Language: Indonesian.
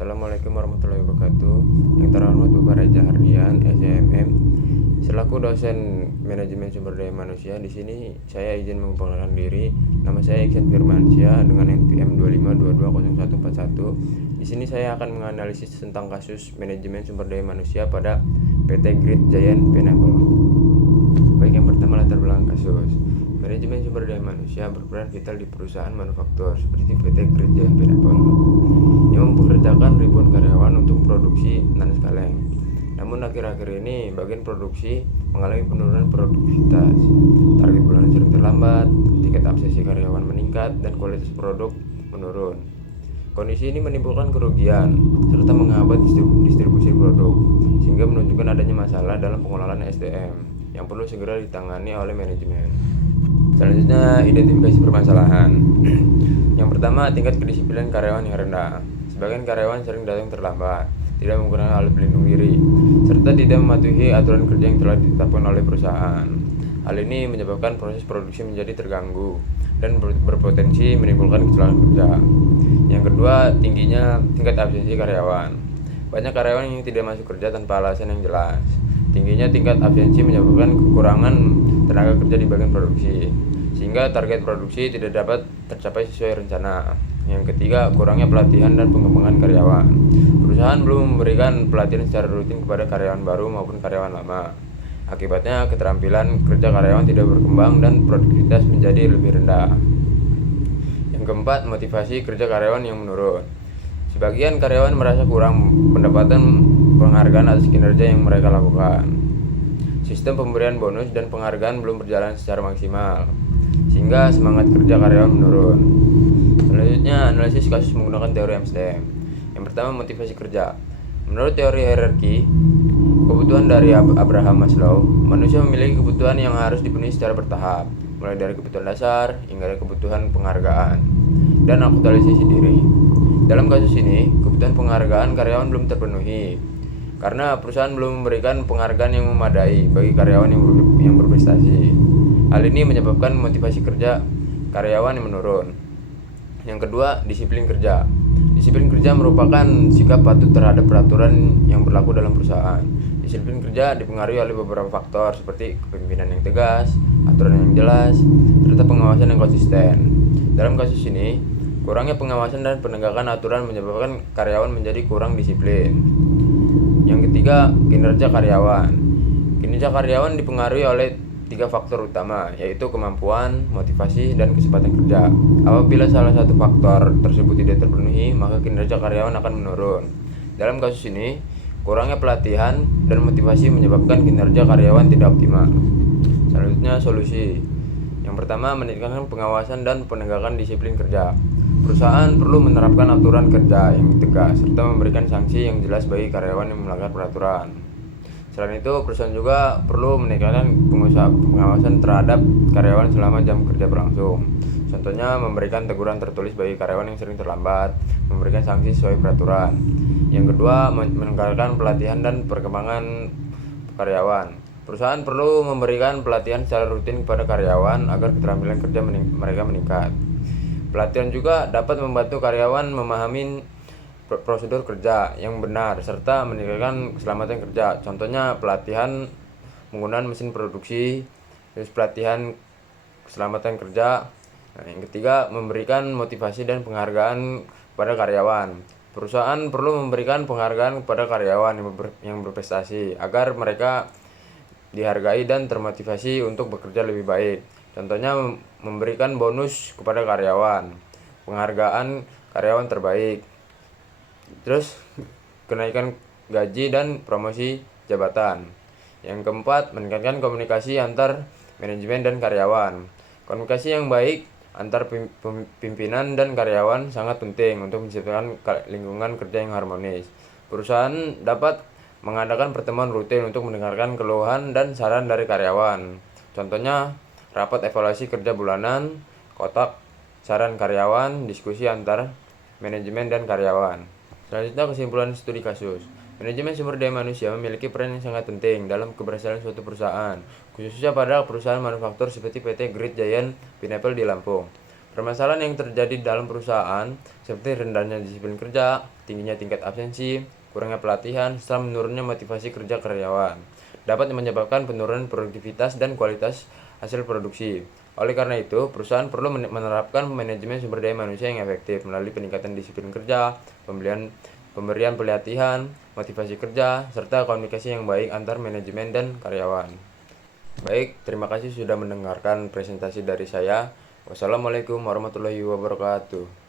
Assalamualaikum warahmatullahi wabarakatuh. Yang terhormat Bapak Reza Hardian, SMM, selaku dosen manajemen sumber daya manusia. Di sini saya izin memperkenalkan diri. Nama saya Iksan Firmansyah dengan NPM 25220141. Di sini saya akan menganalisis tentang kasus manajemen sumber daya manusia pada PT Great Giant Pineapple. Baik, yang pertama latar belakang kasus. Manajemen sumber daya manusia berperan vital di perusahaan manufaktur seperti PT Great Giant Pineapple yang mempekerjakan ribuan karyawan untuk produksi nanas kaleng. Namun akhir-akhir ini bagian produksi mengalami penurunan produktivitas. Target bulanan sering terlambat, tingkat absensi karyawan meningkat, dan kualitas produk menurun. Kondisi ini menimbulkan kerugian serta menghambat distribusi produk, sehingga menunjukkan adanya masalah dalam pengelolaan SDM yang perlu segera ditangani oleh manajemen. Selanjutnya, identifikasi permasalahan. Yang pertama, tingkat kedisiplinan karyawan yang rendah. Sebagian karyawan sering datang terlambat, tidak menggunakan alat pelindung diri, serta tidak mematuhi aturan kerja yang telah ditetapkan oleh perusahaan. Hal ini menyebabkan proses produksi menjadi terganggu dan berpotensi menimbulkan kecelakaan kerja. Yang kedua, tingginya tingkat absensi karyawan. Banyak karyawan yang tidak masuk kerja tanpa alasan yang jelas. Tingginya tingkat absensi menyebabkan kekurangan tenaga kerja di bagian produksi, sehingga target produksi tidak dapat tercapai sesuai rencana. Yang ketiga, kurangnya pelatihan dan pengembangan karyawan. Perusahaan belum memberikan pelatihan secara rutin kepada karyawan baru maupun karyawan lama. Akibatnya, keterampilan kerja karyawan tidak berkembang dan produktivitas menjadi lebih rendah. Yang keempat, motivasi kerja karyawan yang menurun. Sebagian karyawan merasa kurang pendapatan penghargaan atas kinerja yang mereka lakukan. Sistem pemberian bonus dan penghargaan belum berjalan secara maksimal, sehingga semangat kerja karyawan menurun. Selanjutnya, analisis kasus menggunakan teori Amsterdam. Yang pertama, motivasi kerja. Menurut teori hierarki kebutuhan dari Abraham Maslow, manusia memiliki kebutuhan yang harus dipenuhi secara bertahap, mulai dari kebutuhan dasar hingga kebutuhan penghargaan dan aktualisasi diri. Dalam kasus ini, kebutuhan penghargaan karyawan belum terpenuhi karena perusahaan belum memberikan penghargaan yang memadai bagi karyawan yang berprestasi. Hal ini menyebabkan motivasi kerja karyawan yang menurun. Yang kedua, disiplin kerja. Disiplin kerja merupakan sikap patuh terhadap peraturan yang berlaku dalam perusahaan. Disiplin kerja dipengaruhi oleh beberapa faktor seperti kepemimpinan yang tegas, aturan yang jelas, serta pengawasan yang konsisten. Dalam kasus ini, kurangnya pengawasan dan penegakan aturan menyebabkan karyawan menjadi kurang disiplin. Yang ketiga, kinerja karyawan. Kinerja karyawan dipengaruhi oleh 3 faktor utama, yaitu kemampuan, motivasi, dan kecepatan kerja. Apabila salah satu faktor tersebut tidak terpenuhi, maka kinerja karyawan akan menurun. Dalam kasus ini, kurangnya pelatihan dan motivasi menyebabkan kinerja karyawan tidak optimal. Selanjutnya, solusi. Yang pertama, meningkatkan pengawasan dan penegakan disiplin kerja. Perusahaan perlu menerapkan aturan kerja yang tegas serta memberikan sanksi yang jelas bagi karyawan yang melanggar peraturan. Selain itu, perusahaan juga perlu meningkatkan pengawasan terhadap karyawan selama jam kerja berlangsung. Contohnya, memberikan teguran tertulis bagi karyawan yang sering terlambat, memberikan sanksi sesuai peraturan. Yang kedua, meningkatkan pelatihan dan perkembangan karyawan. Perusahaan perlu memberikan pelatihan secara rutin kepada karyawan agar keterampilan kerja mereka meningkat. Pelatihan juga dapat membantu karyawan memahami prosedur kerja yang benar serta meningkatkan keselamatan kerja. Contohnya pelatihan menggunakan mesin produksi, terus pelatihan keselamatan kerja. Yang ketiga, memberikan motivasi dan penghargaan kepada karyawan. Perusahaan perlu memberikan penghargaan kepada karyawan yang berprestasi agar mereka dihargai dan termotivasi untuk bekerja lebih baik. Contohnya memberikan bonus kepada karyawan, penghargaan karyawan terbaik, terus kenaikan gaji dan promosi jabatan. Yang keempat, meningkatkan komunikasi antar manajemen dan karyawan. Komunikasi yang baik antar pimpinan dan karyawan sangat penting untuk menciptakan lingkungan kerja yang harmonis. Perusahaan dapat mengadakan pertemuan rutin untuk mendengarkan keluhan dan saran dari karyawan. Contohnya, rapat evaluasi kerja bulanan, kotak saran karyawan, diskusi antar manajemen dan karyawan. Selanjutnya, kesimpulan studi kasus. Manajemen sumber daya manusia memiliki peran yang sangat penting dalam keberhasilan suatu perusahaan, khususnya pada perusahaan manufaktur seperti PT Great Giant Pineapple di Lampung. Permasalahan yang terjadi dalam perusahaan seperti rendahnya disiplin kerja, tingginya tingkat absensi, kurangnya pelatihan, serta menurunnya motivasi kerja karyawan dapat menyebabkan penurunan produktivitas dan kualitas hasil produksi. Oleh karena itu, perusahaan perlu menerapkan manajemen sumber daya manusia yang efektif melalui peningkatan disiplin kerja, pemberian pelatihan, motivasi kerja, serta komunikasi yang baik antar manajemen dan karyawan. Baik, terima kasih sudah mendengarkan presentasi dari saya. Wassalamualaikum warahmatullahi wabarakatuh.